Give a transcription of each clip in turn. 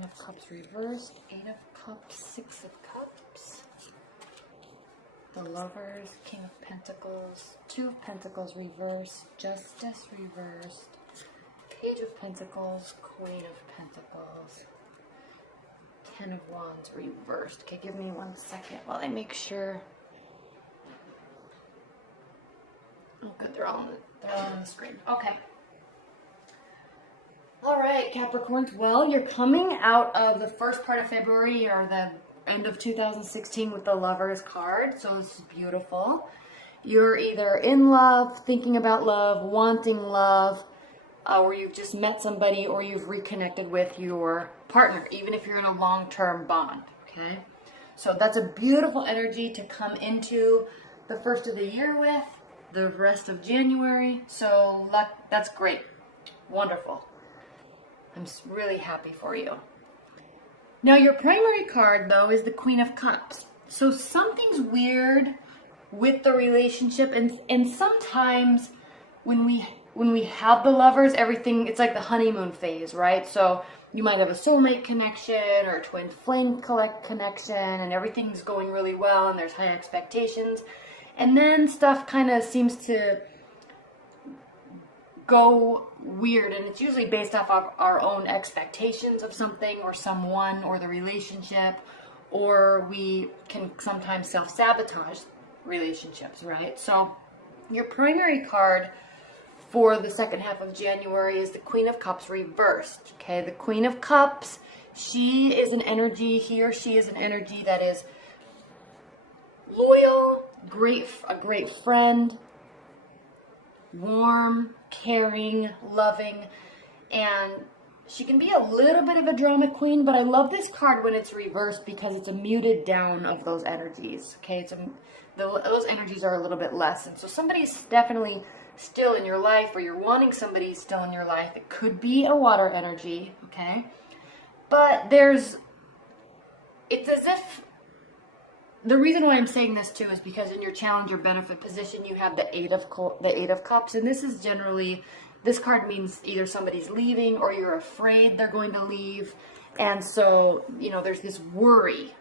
Queen of Cups reversed, 8 of Cups, 6 of Cups, the Lovers, King of Pentacles, 2 of Pentacles reversed, Justice reversed, Page of Pentacles, Queen of Pentacles, 10 of Wands reversed. Okay, give me 1 second while I make sure. Oh, good, they're all on the screen. Okay. All right, Capricorns. Well, you're coming out of the first part of February or the end of 2016 with the Lovers card, so this is beautiful. You're either in love, thinking about love, wanting love, or you've just met somebody, or you've reconnected with your partner, even if you're in a long-term bond, okay? So that's a beautiful energy to come into the first of the year with, the rest of January. So that's great. Wonderful. I'm really happy for you. Now your primary card though is the Queen of Cups. So something's weird with the relationship, and sometimes when we have the Lovers, everything, it's like the honeymoon phase, right? So you might have a soulmate connection or a twin flame connection, and everything's going really well and there's high expectations. And then stuff kind of seems to go weird, and it's usually based off of our own expectations of something or someone or the relationship, or we can sometimes self-sabotage relationships, right? So your primary card for the second half of January is the Queen of Cups reversed, okay? The Queen of Cups, she is an energy, he or she is an energy that is loyal, a great friend, warm, caring, loving, and she can be a little bit of a drama queen, but I love this card when it's reversed because it's a muted down of those energies, okay? Those energies are a little bit less, and so somebody's definitely still in your life, or you're wanting somebody still in your life. It could be a water energy, okay? But it's as if, the reason why I'm saying this too is because in your challenge or benefit position, you have the Eight of Cups, and this is generally, this card means either somebody's leaving or you're afraid they're going to leave, and so, you know, there's this worry.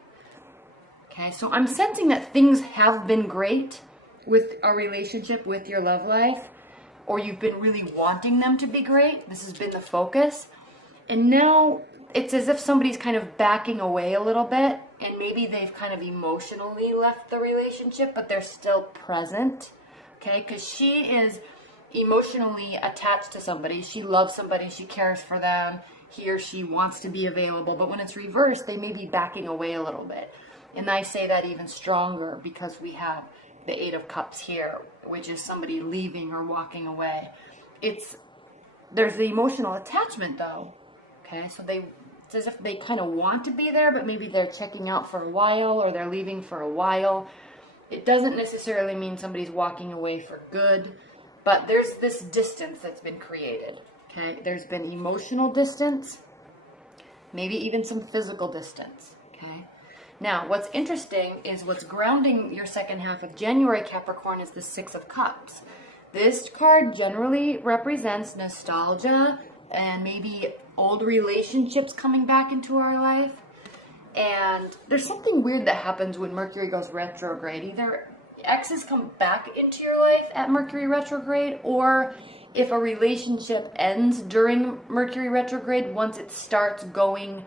Okay, so I'm sensing that things have been great with a relationship, with your love life, or you've been really wanting them to be great. This has been the focus, and now it's as if somebody's kind of backing away a little bit, and maybe they've kind of emotionally left the relationship, but they're still present, okay? Because she is emotionally attached to somebody. She loves somebody. She cares for them. He or she wants to be available. But when it's reversed, they may be backing away a little bit. And I say that even stronger because we have the Eight of Cups here, which is somebody leaving or walking away. There's the emotional attachment though, okay? So it's as if they kind of want to be there, but maybe they're checking out for a while or they're leaving for a while. It doesn't necessarily mean somebody's walking away for good, but there's this distance that's been created, okay? There's been emotional distance, maybe even some physical distance, okay? Now, what's interesting is what's grounding your second half of January, Capricorn, is the Six of Cups. This card generally represents nostalgia and maybe old relationships coming back into our life. And there's something weird that happens when Mercury goes retrograde. Either exes come back into your life at Mercury retrograde, or if a relationship ends during Mercury retrograde, once it starts going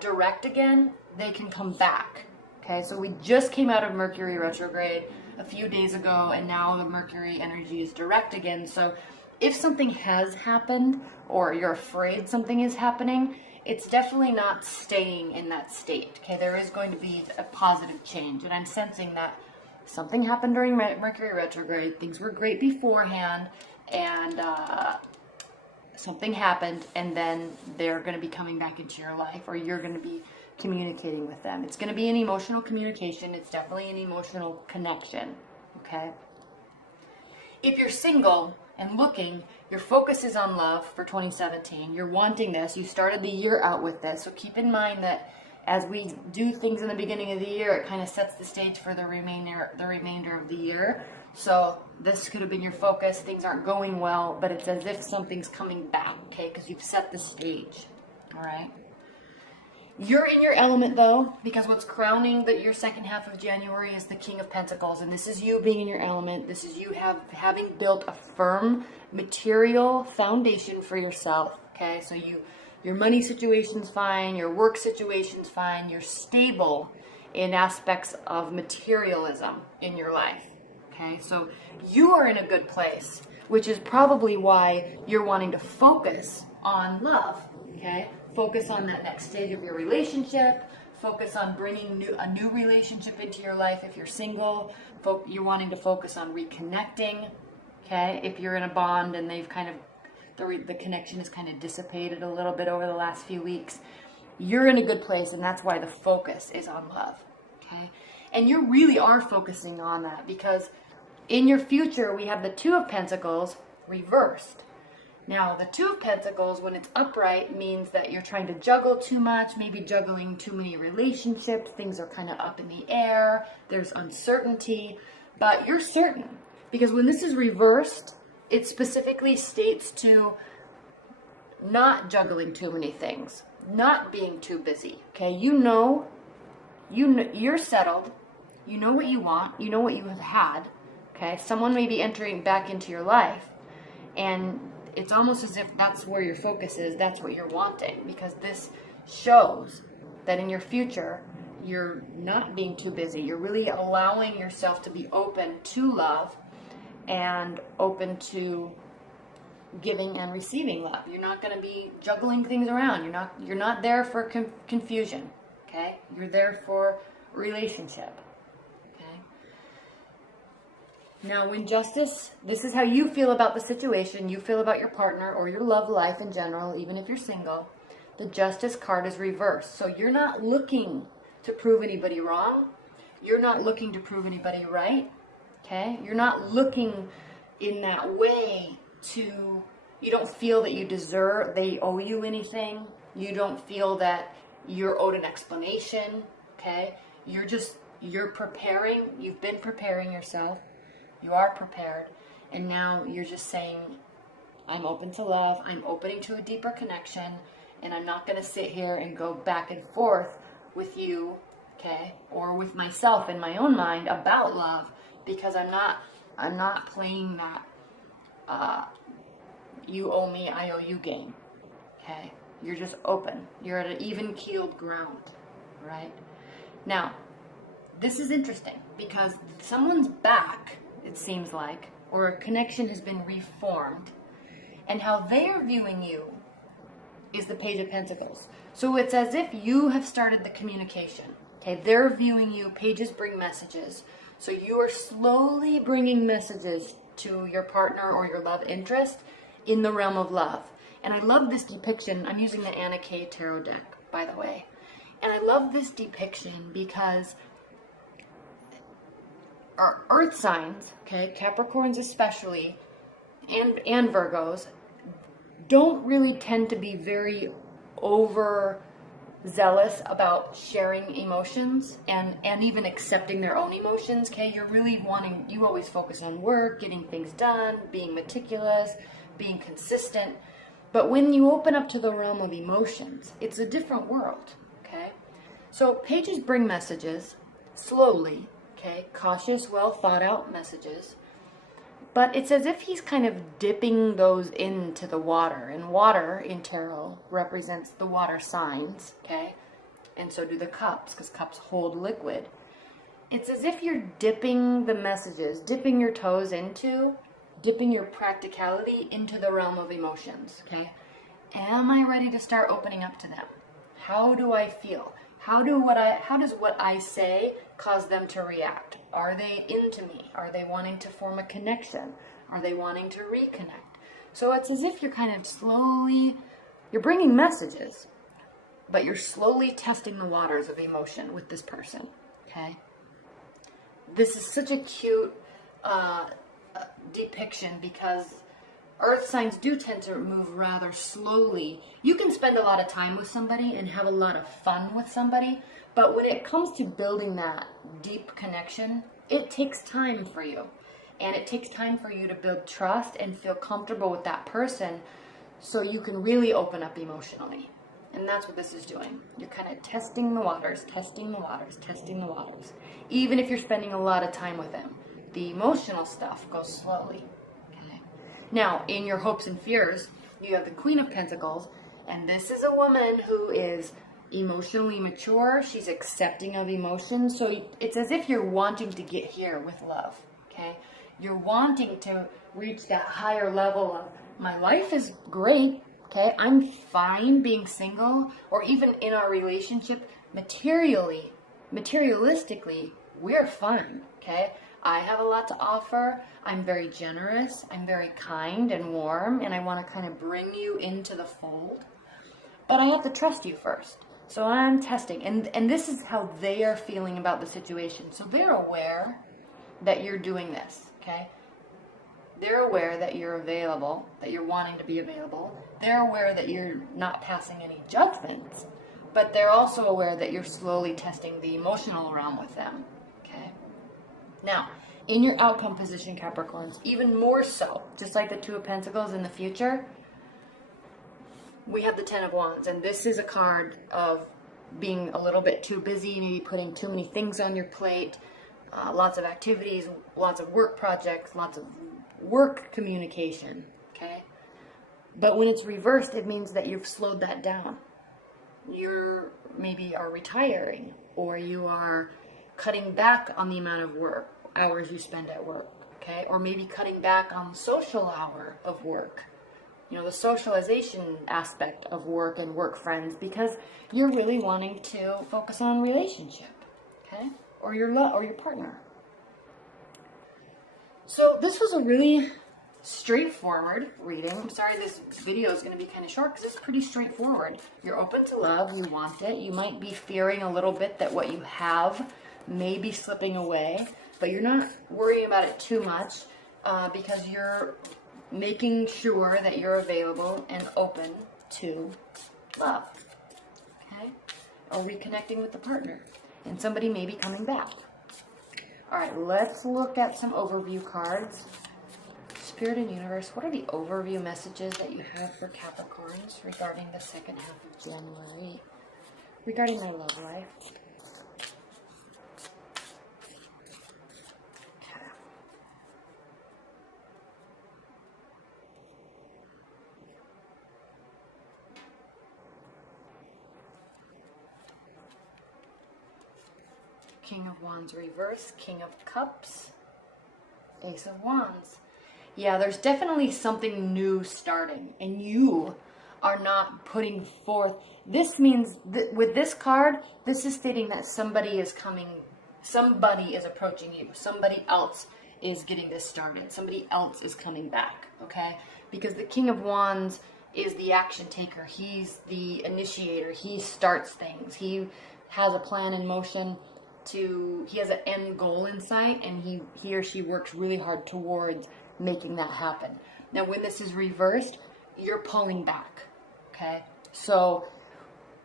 direct again, they can come back. Okay, so we just came out of Mercury retrograde a few days ago, and now the Mercury energy is direct again. So if something has happened, or you're afraid something is happening, it's definitely not staying in that state. Okay, there is going to be a positive change, and I'm sensing that something happened during Mercury retrograde. Things were great beforehand, and something happened, and then they're going to be coming back into your life, or you're going to be communicating with them. It's going to be an emotional communication. It's definitely an emotional connection, okay? If you're single and looking, your focus is on love for 2017. You're wanting this. You started the year out with this, so keep in mind that as we do things in the beginning of the year, it kind of sets the stage for the remainder of the year. So this could have been your focus. Things aren't going well, but it's as if something's coming back, okay? Because you've set the stage, all right? You're in your element though, because what's crowning your second half of January is the King of Pentacles, and this is you being in your element. This is you having built a firm material foundation for yourself. Okay, so your money situation's fine, your work situation's fine, you're stable in aspects of materialism in your life. Okay, so you are in a good place, which is probably why you're wanting to focus on love. Okay. Focus on that next stage of your relationship. Focus on bringing a new relationship into your life if you're single. You're wanting to focus on reconnecting. Okay, if you're in a bond and they've kind of the connection has kind of dissipated a little bit over the last few weeks, you're in a good place, and that's why the focus is on love. Okay, and you really are focusing on that because in your future we have the Two of Pentacles reversed. Now, the Two of Pentacles, when it's upright, means that you're trying to juggle too much, maybe juggling too many relationships. Things are kind of up in the air. There's uncertainty, but you're certain. Because when this is reversed, it specifically states to not juggling too many things, not being too busy. Okay, you're settled. You know what you want. You know what you have had. Okay, someone may be entering back into your life, and it's almost as if that's where your focus is, that's what you're wanting, because this shows that in your future, you're not being too busy. You're really allowing yourself to be open to love and open to giving and receiving love. You're not going to be juggling things around. You're not there for confusion, okay? You're there for relationship. Now, when justice, this is how you feel about the situation, you feel about your partner or your love life in general, even if you're single, the Justice card is reversed. So you're not looking to prove anybody wrong. You're not looking to prove anybody right. Okay? You're not looking in that way you don't feel that they owe you anything. You don't feel that you're owed an explanation. Okay? You're preparing. You've been preparing yourself. You are prepared, and now you're just saying, I'm open to love, I'm opening to a deeper connection, and I'm not going to sit here and go back and forth with you, okay, or with myself in my own mind about love, because I'm not playing that you owe me, I owe you game, okay? You're just open. You're at an even-keeled ground, right? Now, this is interesting, because someone's back, it seems like, or a connection has been reformed, and how they are viewing you is the Page of Pentacles. So it's as if you have started the communication. Okay, they're viewing you. Pages bring messages. So you are slowly bringing messages to your partner or your love interest in the realm of love. And I love this depiction. I'm using the Anna Kay Tarot deck, by the way. And I love this depiction because our earth signs, okay, Capricorns especially, and Virgos, don't really tend to be very overzealous about sharing emotions and even accepting their own emotions. Okay, you always focus on work, getting things done, being meticulous, being consistent. But when you open up to the realm of emotions, it's a different world. Okay, so pages bring messages slowly. Okay, cautious, well thought out messages. But it's as if he's kind of dipping those into the water. And water in tarot represents the water signs, okay? And so do the cups, because cups hold liquid. It's as if you're dipping the messages, dipping your toes into, dipping your practicality into the realm of emotions, okay? Am I ready to start opening up to them? How do I feel? How does what I say cause them to react? Are they into me? Are they wanting to form a connection? Are they wanting to reconnect? So it's as if you're kind of you're bringing messages, but you're slowly testing the waters of emotion with this person, okay? This is such a cute depiction because earth signs do tend to move rather slowly. You can spend a lot of time with somebody and have a lot of fun with somebody, but when it comes to building that deep connection, it takes time for you. And it takes time for you to build trust and feel comfortable with that person so you can really open up emotionally. And that's what this is doing. You're kind of testing the waters, testing the waters, testing the waters. Even if you're spending a lot of time with them. The emotional stuff goes slowly. Okay. Now, in your hopes and fears, you have the Queen of Pentacles. And this is a woman who is emotionally mature. She's accepting of emotions. So it's as if you're wanting to get here with love. Okay. You're wanting to reach that higher level of, my life is great. Okay, I'm fine being single, or even in our relationship, materialistically, we're fine, okay? I have a lot to offer. I'm very generous. I'm very kind and warm, and I want to kind of bring you into the fold. But I have to trust you first. So I'm testing, and this is how they are feeling about the situation. So they're aware that you're doing this, okay? They're aware that you're available, that you're wanting to be available. They're aware that you're not passing any judgments, but they're also aware that you're slowly testing the emotional realm with them, okay? Now, in your outcome position, Capricorns, even more so, just like the Two of Pentacles in the future, we have the Ten of Wands, and this is a card of being a little bit too busy, maybe putting too many things on your plate, lots of activities, lots of work projects, lots of work communication, okay? But when it's reversed, it means that you've slowed that down. You're maybe are retiring, or you are cutting back on the amount of hours you spend at work, okay? Or maybe cutting back on the social hour of work. You know, the socialization aspect of work and work friends, because you're really wanting to focus on relationship, okay? Or your partner. So this was a really straightforward reading. I'm sorry this video is going to be kind of short because it's pretty straightforward. You're open to love. You want it. You might be fearing a little bit that what you have may be slipping away, but you're not worrying about it too much because you're making sure that you're available and open to love, okay? Or reconnecting with the partner. And somebody may be coming back. All right, let's look at some overview cards. Spirit and Universe, what are the overview messages that you have for Capricorns regarding the second half of January, regarding their love life? King of Wands reverse, King of Cups, Ace of Wands. Yeah, there's definitely something new starting, and you are not putting forth. This means that with this card, this is stating that somebody is coming, somebody is approaching you, somebody else is getting this started, somebody else is coming back, okay? Because the King of Wands is the action taker. He's the initiator. He starts things. He has a plan in motion. He has an end goal in sight, and he or she works really hard towards making that happen. Now, when this is reversed, you're pulling back, okay? So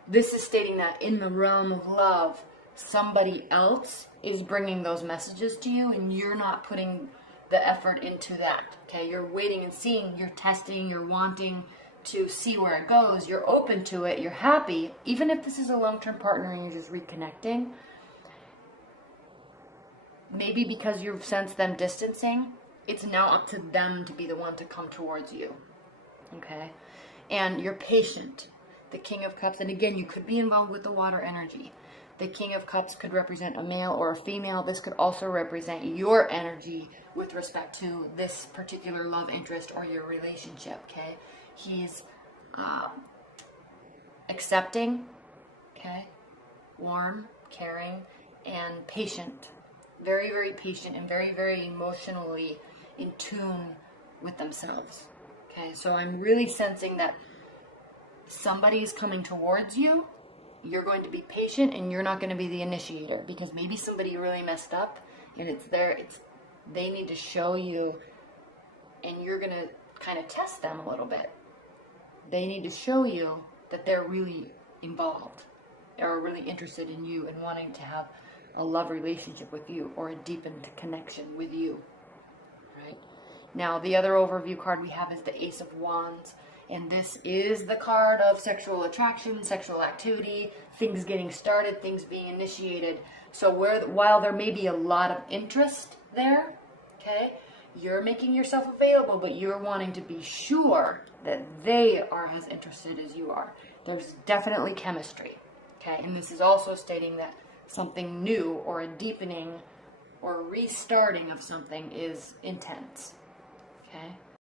this is stating that in the realm of love, somebody else is bringing those messages to you, and you're not putting the effort into that, okay? You're waiting and seeing, you're testing, you're wanting to see where it goes, you're open to it, you're happy, even if this is a long-term partner and you're just reconnecting. Maybe because you've sensed them distancing, it's now up to them to be the one to come towards you, okay? And you're patient. The King of Cups, and again, you could be involved with the water energy. The King of Cups could represent a male or a female. This could also represent your energy with respect to this particular love interest or your relationship, okay? He's accepting, okay? Warm, caring, and patient. Very, very patient and very, very emotionally in tune with themselves. Okay, so I'm really sensing that somebody is coming towards you. You're going to be patient, and you're not going to be the initiator, because maybe somebody really messed up and they need to show you, and you're going to kind of test them a little bit. They need to show you that they're really involved or really interested in you and wanting to have a love relationship with you or a deepened connection with you, right? Now, the other overview card we have is the Ace of Wands, And this is the card of sexual attraction, sexual activity, things getting started, things being initiated. So while there may be a lot of interest there, okay, you're making yourself available, but you're wanting to be sure that they are as interested as you are. There's definitely chemistry, okay? And this is also stating that something new or a deepening or restarting of something is intense, okay?